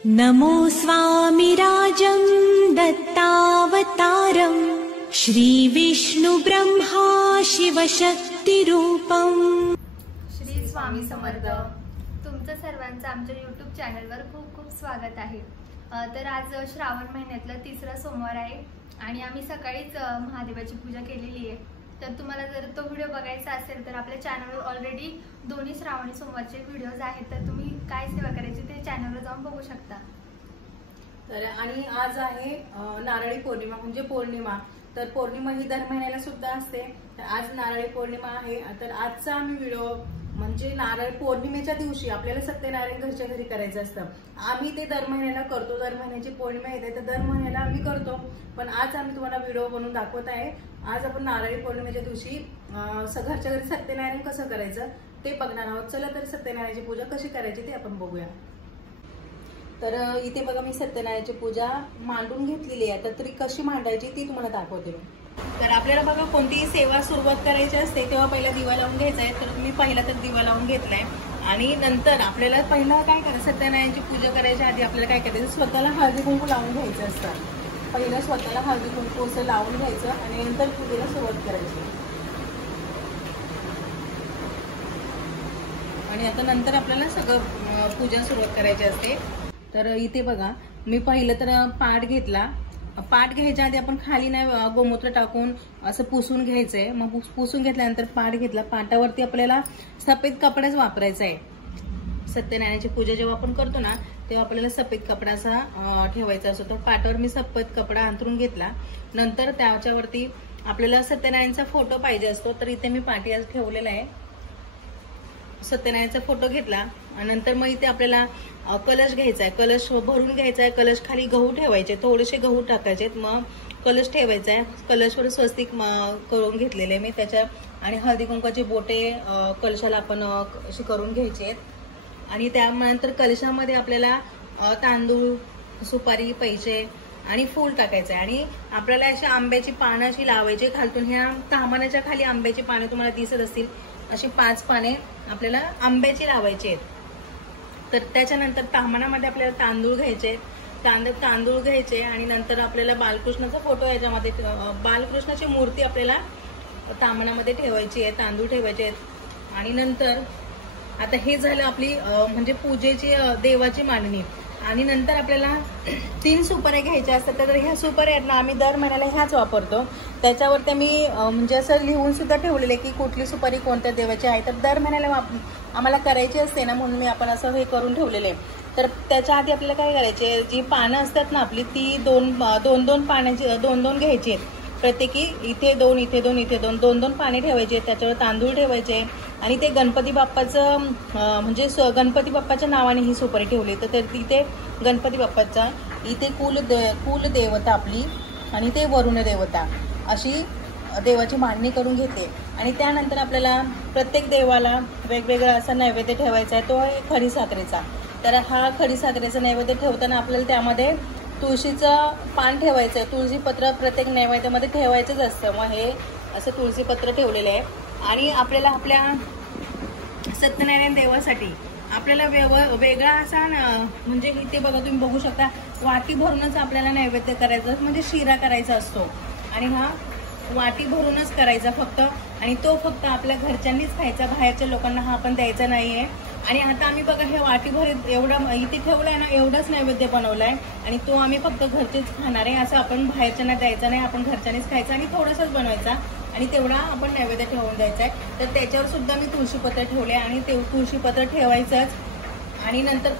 नमो स्वामिराजं दत्तावतारं श्रीविष्णुब्रह्मा शिवशक्तिरूपम्। श्री स्वामी समर्थ। तुमचं सर्वांचं आमच्या यूट्यूब चॅनलवर खूप खूप स्वागत आहे। तर आज श्रावण महिन्यातला तिसरा सोमवार आहे आणि आम्ही सकाळीच महादेवाची पूजा केलेली आहे। तर तुम्हाला जर तो व्हिडिओ बघायचा असेल तर आपल्या चॅनलवर ऑलरेडी दोन्ही श्रावणी सोमवारचे व्हिडिओज आहेत, तर तुम्ही काय सेवा करायची ते चॅनलवर जाऊन बघू शकता। तर आणि आज आहे नारळी पौर्णिमा म्हणजे पौर्णिमा। तर पौर्णिमा ही दर महिन्याला सुद्धा असते, तर आज नारळी पौर्णिमा आहे। तर आजचा आम्ही व्हिडिओ म्हणजे नारळ पौर्णिमेच्या दिवशी आपल्याला सत्यनारायण घरच्या घरी करायचं असतं। आम्ही ते दर महिन्याला करतो, दर महिन्याची पौर्णिमा येते तर दर महिन्याला आम्ही करतो, पण आज आम्ही तुम्हाला व्हिडिओ बनवून दाखवत आहे। आज आपण नारळी पौर्णिमेच्या दिवशी घरच्या घरी सत्यनारायण कसं करायचं ते बघणार आहोत। चला तर सत्यनारायणाची पूजा कशी करायची ते आपण बघूया। तर इथे बघा मी सत्यनारायणाची पूजा मांडून घेतलेली आहे, तर ती कशी मांडायची ती तुम्हाला दाखवते। तर आपल्याला बघा कोणतीही सेवा सुरुवात करायची असते तेव्हा पहिला दिवा लावून घ्यायचा आहे। तर मी पहिला तर दिवा लावून घेतलाय आणि नंतर आपल्याला पहिला काय करायचं, सत्यनारायणाची पूजा करायच्या आधी आपल्याला काय करायचं, स्वतःला हळदी कुंकू लावून घ्यायचं असतं। पहिलं स्वतःला हळदी कुंकू असं लावून घ्यायचं आणि नंतर पूजेला सुरुवात करायची। आणि आता नंतर आपल्याला सगळं पूजा सुरुवात करायची असते। तर इथे बघा मी पहिलं तर पाट घेतला। पाट घ्यायच्या आधी आपण खाली नाही गोमूत्र टाकून असं पुसून घ्यायचंय। मग पुसून घेतल्यानंतर पाट घेतला, पाटावरती आपल्याला सफेद कपडाच वापरायचा आहे। सत्यनारायणाची पूजा जेव्हा आपण करतो ना तेव्हा आपल्याला सफेद कपडाचा ठेवायचा असतो। तर पाटावर मी सफेद कपडा अंथरून घेतला। नंतर त्याच्यावरती आपल्याला सत्यनारायणचा फोटो पाहिजे असतो, तर इथे मी पाठी आज ठेवलेला आहे। सत्यनारायणचा फोटो घेतला आणि नंतर मग इथे आपल्याला कलश घ्यायचा आहे, कलश भरून घ्यायचा आहे। कलश खाली गहू ठेवायचे, थोडेसे गहू टाकायचे, मग कलश ठेवायचा आहे। कलशवर स्वस्तिक करून घेतलेले मी त्याच्या आणि हळदी कुंकाची बोटे कलशाला आपण अशी करून घ्यायची आहेत। आणि त्यानंतर कलशामध्ये आपल्याला तांदूळ, सुपारी, पैसे आणि फूल टाकायचं आहे। आणि आपल्याला अशी आंब्याची पानं अशी लावायची खालतून। ह्या तामानाच्या खाली आंब्याची पानं तुम्हाला दिसत असतील, अशी 5 पाने आपल्याला आंब्याची लावायची आहेत। तर त्याच्यानंतर तामानामध्ये आपल्याला तांदूळ घ्यायचे, तांदूळ घ्यायचे आणि नंतर आपल्याला बालकृष्णाचा फोटो याच्यामध्ये बालकृष्णाची मूर्ती आपल्याला तामानामध्ये ठेवायची आहे, तांदूळ ठेवायचे आहेत। आणि नंतर आता हे झालं आपली म्हणजे पूजेची देवाची मांडणी। आणि नंतर आपल्याला 3 सुपाऱ्या घ्यायच्या असतात, तर ह्या सुपाऱ्या आहेत ना आम्ही दर महिन्याला ह्याच वापरतो। त्याच्यावर मी म्हणजे असं लिहून सुद्धा ठेवलेलं आहे की कुठली सुपारी कोणत्या देवाची आहे, तर दर महिन्याला आम्हाला करायची असते ना, म्हणून मी आपण असं हे करून ठेवलेलं आहे। तर त्याच्या आधी आपल्याला काय करायचे, जी पानं असतात ना आपली ती दोन पाण्याची 2 घ्यायची आहेत प्रत्येकी। इथे 2, इथे 2, इथे 2, 2 पाने ठेवायचे, त्याच्यावर तांदूळ ठेवायचे आणि ते गणपती बाप्पाचं म्हणजे गणपती बाप्पाच्या नावाने ही सुपारी ठेवली। तर तिथे गणपती बाप्पाचा, इथे कुलदेवता आपली आणि ते वरुण देवता अशी देवाची मांडणी करून घेते। आणि त्यानंतर आपल्याला प्रत्येक देवाला वेगवेगळा असा नैवेद्य ठेवायचा आहे, तो आहे खडीसाखरेचा। तर हा खडीसाखरेचा नैवेद्य ठेवताना आपल्याला त्यामध्ये तुळशीचं पान ठेवायचं आहे, तुळशीपत्र प्रत्येक नैवेद्यामध्ये ठेवायचंच असतं। मग हे असं तुळशीपत्र ठेवलेलं आहे। आणि आपल्याला आपल्या सत्यनारायण देवासाठी आपल्याला वेगळा असा म्हणजे इथे बघा तुम्ही बघू शकता, वाटी भरूनच आपल्याला नैवेद्य करायचा म्हणजे शिरा करायचा असतो। आणि हा वाटी भरूनच करायचा फक्त, आणि तो फक्त आपल्या घरच्यांनीच खायचा, बाहेरच्या लोकांना हा आपण द्यायचा नाहीये। आणि आता आम्ही बघा हे वाटीभर एवढा इथे ठेवलाय ना, एवढाच नैवेद्य बनवलाय आणि तो आम्ही फक्त घरचेच खाणार आहे। असं आपण बाहेरच्यांना द्यायचा नाही, आपण घरच्यांनीच खायचा आणि थोडासाच बनवायचा आणि तेवढा आपण नैवेद्य ठेवून द्यायचा आहे। तर त्याच्यावर सुद्धा मी तुळशीपत्र ठेवले आणि ते तुळशीपत्र ठेवायचंच। आणि नंतर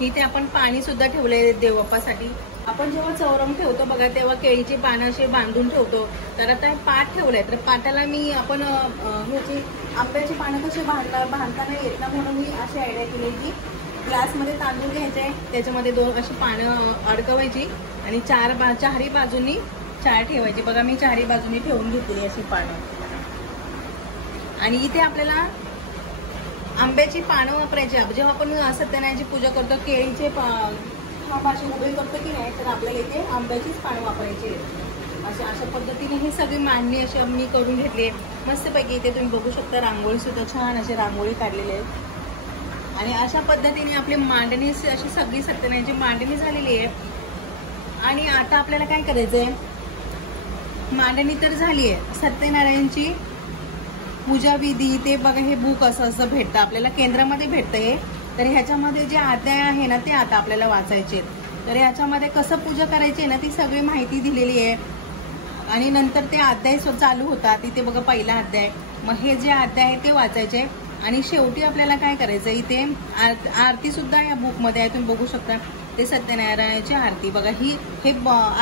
इथे आपण पाणी सुद्धा ठेवले देवबाप्पासाठी। आपण जेव्हा चौरंग ठेवतो बघा तेव्हा केळीची पानं असे बांधून ठेवतो, तर आता पाट ठेवलंय। तर पाटाला मी आपण ह्याची आंब्याची पानं कशी बांधताना येत ना, म्हणून मी अशी आयडिया केली की ग्लासमध्ये तांदूळ घ्यायचे, त्याच्यामध्ये 2 अशी पानं अडकवायची आणि चारही बाजूंनी 4 ठेवायची। बघा मी 4ही बाजूंनी ठेवून घेतली अशी पानं। आणि इथे आपल्याला आंब्याची पानं वापरायची। जेव्हा आपण सत्यनारायणाची पूजा करतो केळीचे अशी उभे करतो की नाही, तर आपल्याला इथे आंब्याचीच पानं वापरायची आहेत। अशा पद्धतीने ही सगळी मांडणी अशी मी करून घेतली आहे मस्तपैकी। इथे तुम्ही बघू शकता रांगोळी सुद्धा छान अशी रांगोळी काढलेली आहे। आणि अशा पद्धतीने आपली मांडणी अशी सगळी सत्यनारायणची मांडणी झालेली आहे. आणि आता आपल्याला काय करायचंय, मांडणी तर झाली आहे, सत्यनारायणची पूजा विधी ते बघा, हे बुक असं भेटतं आपल्याला, केंद्रामध्ये भेटतं हे. तर ह्याच्यामध्ये जे अध्याय आहे ना ते आता आपल्याला वाचायचे. तर ह्याच्यामध्ये कसं पूजा करायची ना ती सगळी माहिती दिलेली आहे. आणि नंतर ते अध्याय चालू होतात, इथे बघा पहिला अध्याय. मग हे जे अध्याय आहे ते वाचायचे. आणि शेवटी आपल्याला काय करायचं, इथे आरती सुद्धा या बुकमध्ये आहे, तुम्ही बघू शकता. ते सत्यनारायणाची आरती बघा, हे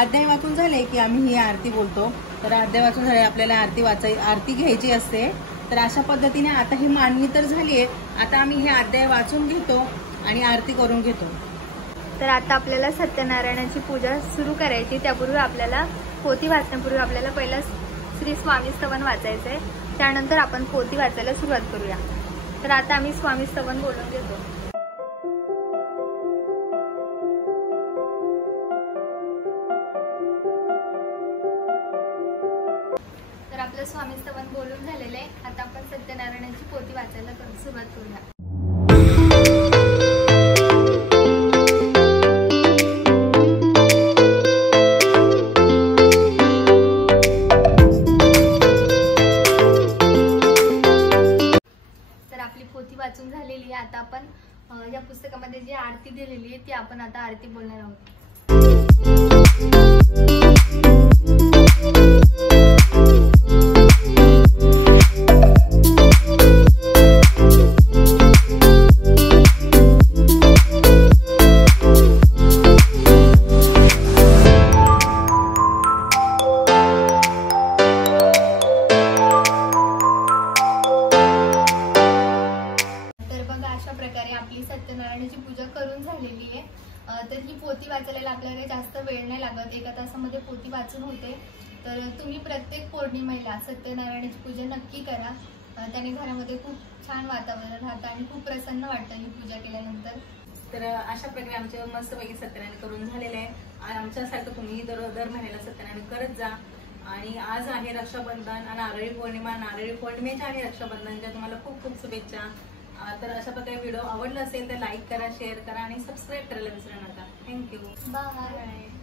अध्याय वाचून झाले की आम्ही ही आरती बोलतो. तर अध्याय वाचून झाले आपल्याला आरती घ्यायची असते. तर अशा पद्धतीने आता ही मांडणी तर झाली आहे. आता आम्ही हे अध्याय वाचून घेतो आणि आरती करून घेतो. तर आता आपल्याला सत्यनारायणाची पूजा सुरू करायची. त्यापूर्वी आपल्याला पोथी वाचण्यापूर्वी आपल्याला पहिला श्री स्वामी स्तवन वाचायचं आहे. त्यानंतर आपण पोथी वाचायला सुरुवात करूया. तर आता आम्ही स्वामी स्तवन बोलून घेतो. तर आपलं स्वामी स्तवन बोलून झालेलं आहे. आता आपण सत्यनारायणाची पोथी वाचायला सुरुवात करूया. तर आपली पोथी वाचून झालेली आहे. आता आपण या पुस्तकामध्ये जी आरती दिलेली आहे ती आपण आता आरती बोलणार आहोत. आपली सत्यनारायणाची पूजा करून झालेली आहे. तर ही पोथी वाचायला आपल्याला जास्त वेळ नाही लागत, 1 तासामध्ये पोथी वाचून होते. तर तुम्ही प्रत्येक पौर्णिमेला सत्यनारायणाची पूजा नक्की करा. त्याने घरामध्ये खूप छान वातावरण राहतं आणि खूप प्रसन्न वाटतं ही पूजा केल्यानंतर. तर अशा प्रकारे आमच्या मस्तपैकी सत्यनारायण करून झालेलं आहे. आणि आमच्यासारखं तुम्ही दर महिन्याला सत्यनारायण करत जा. आणि आज आहे रक्षाबंधन आणि नारळी पौर्णिमा. नारळी पौर्णिमेच्या आणि रक्षाबंधनच्या तुम्हाला खूप खूप शुभेच्छा. तर अशा प्रकारे व्हिडिओ आवडला असेल तर लाईक करा, शेअर करा आणि सबस्क्राईब करायला विसरू नका. थँक्यू. बाय.